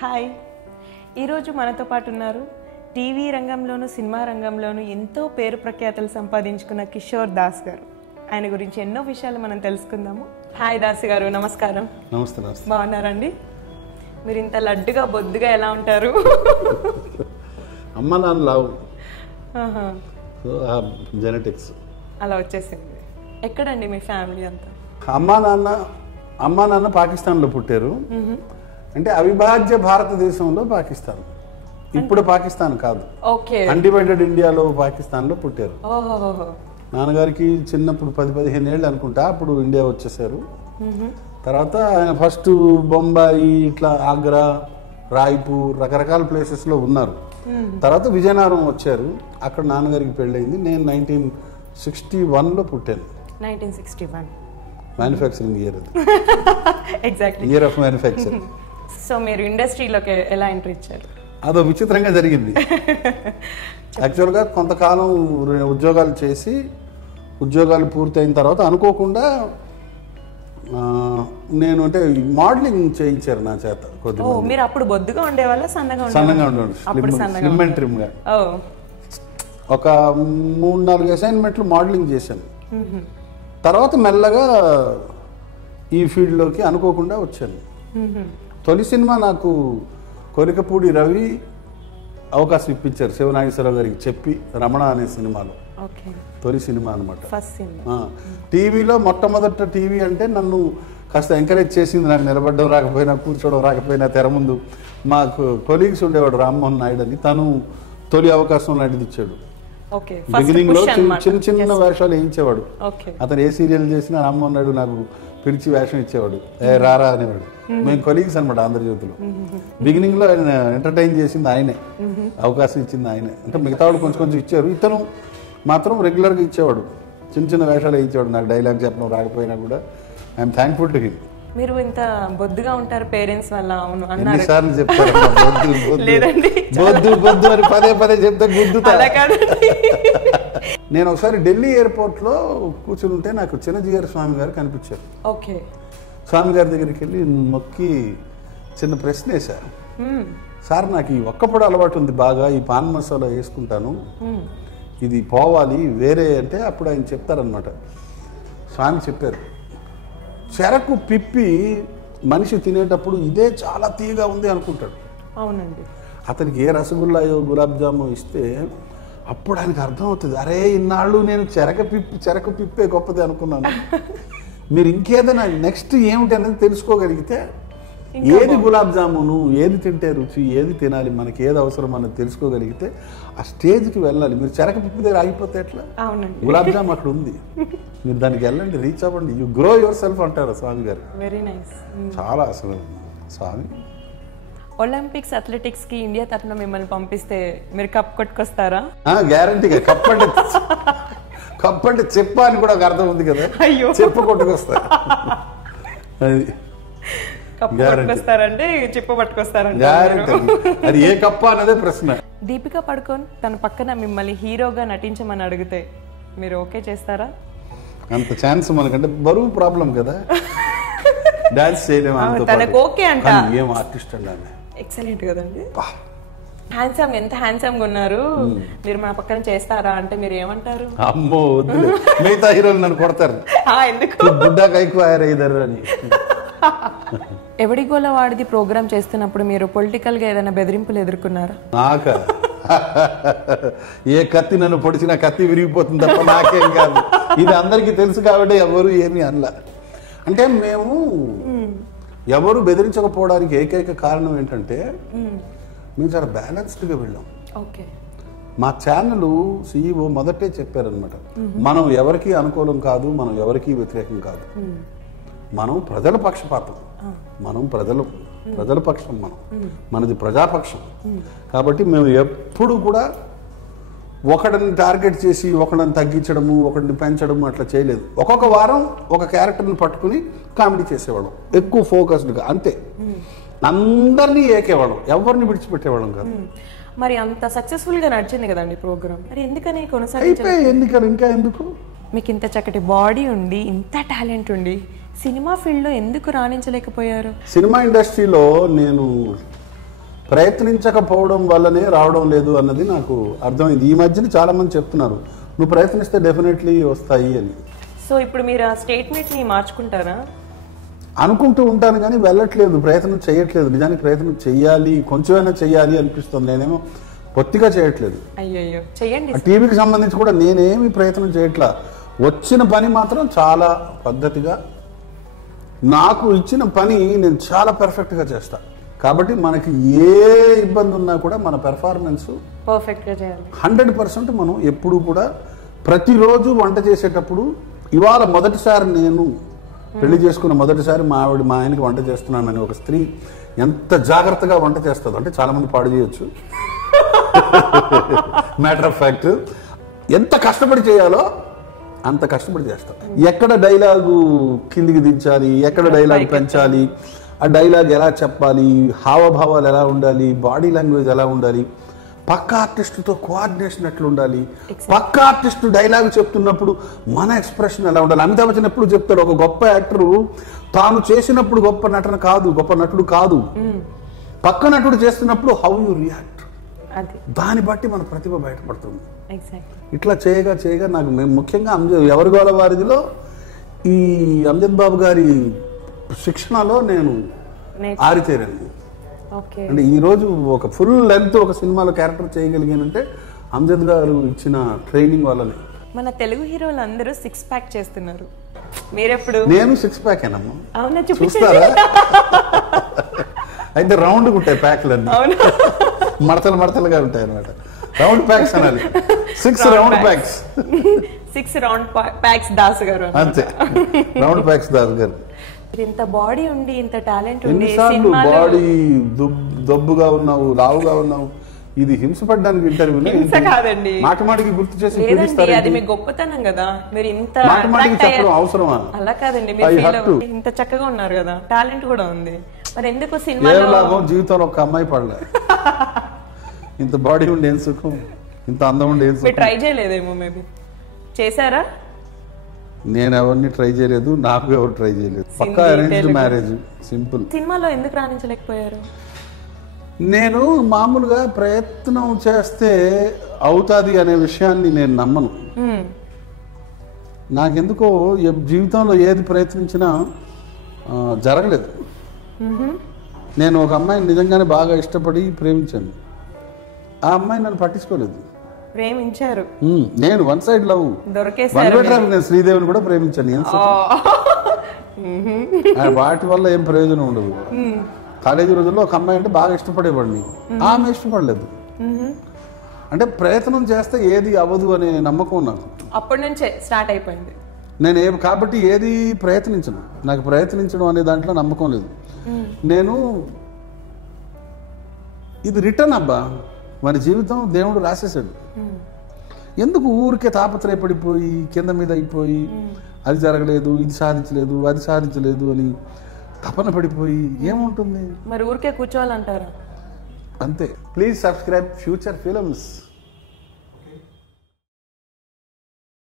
Hi, ఈరోజు మనతో పాటు ఉన్నారు టీవీ రంగంలోనూ సినిమా రంగంలోనూ ఎంతో పేరు ప్రఖ్యాతలు సంపాదించుకున్న కిషోర్ దాస్ గారు. ఆయన గురించి ఎన్నో విషయాలు మనం తెలుసుకుందాము. హాయ్ దాస్ గారు, నమస్కారం. నమస్తే. నమస్తే. బాగున్నారండి? మీరు ఇంత లడ్డుగా బొద్దుగా ఎలా ఉంటారు? అమ్మ నాన్న లావు, జెనెటిక్స్ అలా వచ్చేసింది. ఎక్కడండి మీ ఫ్యామిలీ అంతా? అమ్మా నాన్న పాకిస్తాన్లో పుట్టారు. అంటే అవిభాజ్య భారతదేశంలో పాకిస్తాన్, ఇప్పుడు పాకిస్తాన్ కాదు, అన్డివైడెడ్ ఇండియాలో పాకిస్తాన్లో పుట్టారు. నాన్నగారికి చిన్నప్పుడు 10-15 ఏళ్ళు అనుకుంటా, అప్పుడు ఇండియా వచ్చేసారు. తర్వాత ఆయన ఫస్ట్ బొంబాయి, ఇట్లా ఆగ్రా, రాయ్పూర్, రకరకాల ప్లేసెస్లో ఉన్నారు. తర్వాత విజయనగరం వచ్చారు, అక్కడ నాన్నగారికి పెళ్ళయింది. నేను 1961లో పుట్టాను. 1961 మ్యానుఫ్యాక్చరింగ్ ఇయర్, అది exactly year of manufacturing. So మీరు ఇండస్ట్రీలోకి ఎలా ఎంట్రీ ఇచ్చారు? అదో విచిత్రంగా జరిగింది. యాక్చువల్గా కొంతకాలం ఉద్యోగాలు చేసి, ఉద్యోగాలు పూర్తయిన తర్వాత అనుకోకుండా నేను అంటే మోడలింగ్ చేయించారు నా చేత. కొద్దిగా మీరు అప్పుడు బొద్దుగా ఉండేవాళ్ళ, సన్నగా ఉండేవాళ్ళు, స్లిమ్ అండ్ ట్రిమ్ గా. ఒక 3-4 అసైన్మెంట్లు మోడలింగ్ చేశాను. తర్వాత మెల్లగా ఈ ఫీల్డ్లోకి అనుకోకుండా వచ్చాను. తొలి సినిమా నాకు కొరికపూడి రవి అవకాశం ఇప్పించారు, శివనాగేశ్వరరావు గారికి చెప్పి, రమణ అనే సినిమాలో. తొలి సినిమా అనమాట. టీవీలో మొట్టమొదట టీవీ అంటే నన్ను కాస్త ఎంకరేజ్ చేసింది. నాకు నిలబడడం రాకపోయినా, కూర్చోవడం రాకపోయినా తెర ముందు మా కొలీగ్స్ ఉండేవాడు, రామ్మోహన్ నాయుడు అని, తను తొలి అవకాశం లాంటిది ఇచ్చాడు. బిగినింగ్ లో చిన్న చిన్న వేషాలు వేయించేవాడు. అతను ఏ సీరియల్ చేసినా రామ్మోహన్ నాయుడు నాకు పిలిచి వేషం ఇచ్చేవాడు, రారా అనేవాడు. మేము కొలీగ్స్ అనమాట ఆంధ్రజ్యోతిలో. బిగినింగ్ లో ఆయన ఎంటర్టైన్ చేసింది ఆయనే, అవకాశం ఇచ్చింది ఆయనే. అంటే మిగతా వాళ్ళు కొంచెం కొంచెం ఇచ్చారు, ఇతను మాత్రం రెగ్యులర్గా ఇచ్చేవాడు. చిన్న చిన్న వేషాలు వేయించేవాడు. నాకు డైలాగ్ చెప్పడం రాకపోయినా కూడా ఐఎమ్ థ్యాంక్ఫుల్ టు హిమ్. మీరు ఇంత బొద్దుగా ఉంటారు పేరెంట్స్ వల్ల అన్నారు. ఎన్నిసార్లు చెప్తారు బొద్దు బొద్దు అని, పదే పదే చెప్తే గుద్దుతా. నేను ఒకసారి ఢిల్లీ ఎయిర్పోర్ట్ లో కూర్చుని ఉంటే నాకు చిన్నజీగారి స్వామి గారు కనిపించారు. స్వామి గారి దగ్గరికి వెళ్ళి మొక్కి చిన్న ప్రశ్న వేశారు. సార్, నాకు ఈ ఒక్కప్పుడు అలవాటు ఉంది బాగా, ఈ పాన్ మసాలా వేసుకుంటాను, ఇది పోవాలి వేరే అంటే. అప్పుడు ఆయన చెప్తారనమాట, స్వామి చెప్పారు, చెరకు పిప్పి మనిషి తినేటప్పుడు ఇదే చాలా తీయగా ఉంది అనుకుంటాడు. అవునండి. అతనికి ఏ రసగుల్లాయో గులాబ్ జాము ఇస్తే అప్పుడు ఆయనకు అర్థం అవుతుంది, అరే ఇన్నాళ్ళు నేను చెరకు పిప్పే గొప్పది అనుకున్నాను. మీరు ఇంకేదైనా నెక్స్ట్ ఏమిటి అనేది తెలుసుకోగలిగితే, ఏది గులాబ్ జామును, ఏది తింటే రుచి, ఏది తినాలి, మనకి ఏది అవసరం అన్నది తెలుసుకోగలిగితే ఆ స్టేజ్కి వెళ్ళాలి. మీరు చెరకు పిప్పి దగ్గర ఆగిపోతే ఎట్లా? గులాబ్ జామ్ అక్కడ ఉంది, మీరు దానికి వెళ్ళండి, రీచ్ అవ్వండి, యూ గ్రో యువర్ సెల్ఫ్ అంటారు స్వామి గారు. Very nice. చాలా అసలు స్వామి. ఒలింపిక్స్ అథ్లెటిక్స్ కి ఇండియా తరఫున మిమ్మల్ని పంపిస్తే మీరు కప్ కొట్టుకొస్తారా? గ్యారంటీగా. కప్ అంటే చెప్ప అని కూడా ఒక అర్థం ఉంది కదా, చెప్ప కొట్టుకొస్తా. అది పట్టుకొస్తారంటే చెప్ప పట్టుకొస్తారంటే అది ఏ కప్ప అన్నదే ప్రశ్న. దీపికా పడుకోన్ తన పక్కన మిమ్మల్ని హీరోగా నటించమని అడిగితే మీరు ఓకే చేస్తారా? అంత ఛాన్స్ మనకంటే బరువు ప్రాబ్లం కదా, డాన్స్ చేయలేము. తనకు ఓకే అంట. ఏం ఆర్టిస్ట్ అండి, ఎక్సలెంట్ కదండి, హ్యాండ్సమ్, ఎంత హ్యాండ్సమ్ గా ఉన్నారు. మీరు మన పక్కన చేస్తారా అంటే మీరు ఏమంటారు? అమ్మో వద్దు, మిగతా హీరోలు నన్ను కొడతారు, ఎందుకు బుడ్డా కైకు ఆయరు అని. ఎవడి గోల వాడిది ప్రోగ్రామ్ చేస్తున్నప్పుడు మీరు పొలిటికల్ గా ఏదైనా బెదిరింపులు ఎదుర్కొన్నారా? నాక ఏ కత్తి నన్ను పొడిచినా కత్తి విరిగిపోతుంది తప్ప నాకేం కాదు. ఇది అందరికీ తెలుసు కాబట్టి ఎవరు ఏమీ అనలా. అంటే మేము ఎవరు బెదిరించకపోవడానికి ఏకైక కారణం ఏంటంటే, మేము చాలా బ్యాలెన్స్డ్గా వెళ్ళాం. మా ఛానల్ CEO మొదటే చెప్పారనమాట, మనం ఎవరికి అనుకూలం కాదు, మనం ఎవరికి వ్యతిరేకం కాదు, మనం ప్రజల పక్షపాతం, మనం ప్రజల పక్షం, మనది ప్రజాపక్షం. కాబట్టి మేము ఎప్పుడు కూడా ఒకడిని టార్గెట్ చేసి ఒకడిని తగ్గించడము, ఒకడిని పెంచడము అట్లా చేయలేదు. ఒక్కొక్క వారం ఒక క్యారెక్టర్ని పట్టుకుని కామెడీ చేసేవాళ్ళం, ఎక్కువ ఫోకస్డ్గా, అంతే. అందరినీ ఏకేవాళ్ళం, ఎవరిని విడిచిపెట్టేవాళ్ళం కాదు. మరి అంత సక్సెస్ఫుల్ గా నడిచింది కదండి ప్రోగ్రామ్, మరి ఎందుకని ఇంకా ఎందుకు? మీకు ఇంత చక్కటి బాడీ ఉండి, ఇంత టాలెంట్ ఉండి, సినిమా ఫీల్డ్లో ఎందుకు రాణించలేకపోయారు? సినిమా ఇండస్ట్రీలో నేను ప్రయత్నించకపోవడం వల్లనే రావడం లేదు అన్నది నాకు అర్థమైంది. ఈ మధ్యన చాలా మంది చెప్తున్నారు నువ్వు ప్రయత్నిస్తే డెఫినెట్లీ వస్తాయి అని. సో ఇప్పుడు మీరు ఆ స్టేట్మెంట్ని మార్చుకుంటారా? అనుకుంటూ ఉంటాను కానీ వెళ్ళట్లేదు, ప్రయత్నం చేయట్లేదు. నిజానికి ప్రయత్నం చెయ్యాలి, కొంచెమైనా చెయ్యాలి అనిపిస్తుంది. నేనేమో పొత్తిగా చేయట్లేదు. అయ్యో చెయ్యండి. టీవీకి సంబంధించి కూడా నేనేమి ప్రయత్నం చేయట్లా. వచ్చిన పని మాత్రం చాలా పద్ధతిగా, నాకు ఇచ్చిన పని నేను చాలా పర్ఫెక్ట్గా చేస్తా. కాబట్టి మనకి ఏ ఇబ్బంది ఉన్నా కూడా మన పెర్ఫార్మెన్స్ పర్ఫెక్ట్గా చేయాలి. 100% మనం ఎప్పుడు కూడా ప్రతిరోజు వంట చేసేటప్పుడు, ఇవాళ మొదటిసారి నేను పెళ్లి చేసుకున్న మొదటిసారి మా ఆయనకి వంట చేస్తున్నానని ఒక స్త్రీ ఎంత జాగ్రత్తగా వంట చేస్తుంది అంటే చాలా మంది పాడు చేయొచ్చు. మ్యాటర్ ఆఫ్ ఫ్యాక్ట్, ఎంత కష్టపడి చేయాలో అంత కష్టపడి చేస్తాం. ఎక్కడ డైలాగు కిందికి దించాలి, ఎక్కడ డైలాగ్ పెంచాలి, ఆ డైలాగ్ ఎలా చెప్పాలి, హావభావాలు ఎలా ఉండాలి, బాడీ లాంగ్వేజ్ ఎలా ఉండాలి, పక్క ఆర్టిస్టుతో కోఆర్డినేషన్ ఎట్లా ఉండాలి, పక్క ఆర్టిస్టు డైలాగ్ చెప్తున్నప్పుడు మన ఎక్స్ప్రెషన్ ఎలా ఉండాలి. అమితాబ్ బచ్చన్ ఎప్పుడు చెప్తాడు, ఒక గొప్ప యాక్టరు తాను చేసినప్పుడు గొప్ప నటన కాదు, గొప్ప నటుడు కాదు, పక్క నటుడు చేస్తున్నప్పుడు హౌ యు రియాక్ట్, దాన్ని బట్టి మన ప్రతిభ బయటపడుతుంది. ఇట్లా చేయగా చేయగా నాకు ముఖ్యంగా ఎవరి గోల వారిదిలో ఈ అంజద్ బాబు గారి శిక్షణలో నేను ఆరితేరాను. అంటే ఈ రోజు ఒక ఫుల్ లెంత్ ఒక సినిమాలో క్యారెక్టర్ చేయగలిగానంటే అంజద్ గారు ఇచ్చిన ట్రైనింగ్ వల్లనే. మన తెలుగు హీరోలు అందరూ 6 ప్యాక్ చేస్తున్నారు, మీరెప్పుడు? నేను 6 ప్యాక్ ఏనమ్మా. అవునా, చూస్తారా? అయితే రౌండ్ ఉంటాయి ప్యాక్లన్నీ, మడతలు మడతలుగా ఉంటాయి అన్నమాట. రౌండ్ ప్యాక్స్ అనాలి. 6 round packs. 6 round packs Das గారు. అంతే, రౌండ్ ప్యాక్స్ దాస్ గారు. ఇంత బాడీ ఉండి, ఇంత టాలెంట్ ఉండి, ఎన్నిసార్లు బాడీ దొబ్బుగా ఉన్నావు, లావుగా ఉన్నావు, ఇది హింసపడ్డానికి ఇంటర్వ్యూలో కాదండి, మాటమాటికి గుర్తు చేసి అది మీ గొప్పతనం కదా. మీరు ఇంత మాటమాటికి చెప్పడం అవసరమా? అలా కాదండి, మీరు ఇంత చక్కగా ఉన్నారు కదా, టాలెంట్ కూడా ఉంది, మరి ఎందుకు సినిమాలో లాభం? జీవితంలో ఒక అమ్మాయి పడలే, ఇంత బాడీ ఉండి ఏం సుఖం, ఇంత అందం ఉండి ఏం సుఖం. ట్రై చేయలేదేమో, మేబీ చేశారా? నేను ఎవరిని ట్రై చేయలేదు, నాకు ఎవరు ట్రై చేయలేదు. పక్కా అరేంజ్డ్ మ్యారేజ్, సింపుల్. సినిమాలో ఎందుకు రాణించలేకపోయారు? నేను మామూలుగా ప్రయత్నం చేస్తే అవుతుంది అనే విషయాన్ని నేను నమ్మను. నాకెందుకో జీవితంలో ఏది ప్రయత్నించినా జరగలేదు. నేను ఒక అమ్మాయిని నిజంగానే బాగా ఇష్టపడి ప్రేమించాను, ఆ అమ్మాయి నన్ను పట్టించుకోలేదు. ప్రేమించారు, నేను వన్ సైడ్ లవ్ దొరికేసారు. నేను శ్రీదేవిని కూడా ప్రేమించాను. వాటి వల్ల ఏం ప్రయోజనం ఉండదు. కాలేజీ రోజుల్లో ఒక అమ్మాయి అంటే బాగా ఇష్టపడేవాడిని, ఆమె ఇష్టపడలేదు. అంటే ప్రయత్నం చేస్తే ఏది అవ్వదు అనే నమ్మకం నాకు అప్పటి నుంచే స్టార్ట్ అయిపోయింది. నేను కాబట్టి ఏది ప్రయత్నించను, నాకు ప్రయత్నించడం అనే దాంట్లో నమ్మకం లేదు. నేను ఇది రిటర్న్ అబ్బా, మన జీవితం దేవుడు రాసేసాడు. ఎందుకు ఊరికే తాపత్రయపడిపోయి కింద మీద అయిపోయి అది జరగలేదు, ఇది సాధించలేదు, అది సాధించలేదు అని తపన పడిపోయి ఏముంటుంది? మరి ఊరికే కూర్చోవాలంటారా? అంతే. Please subscribe future films.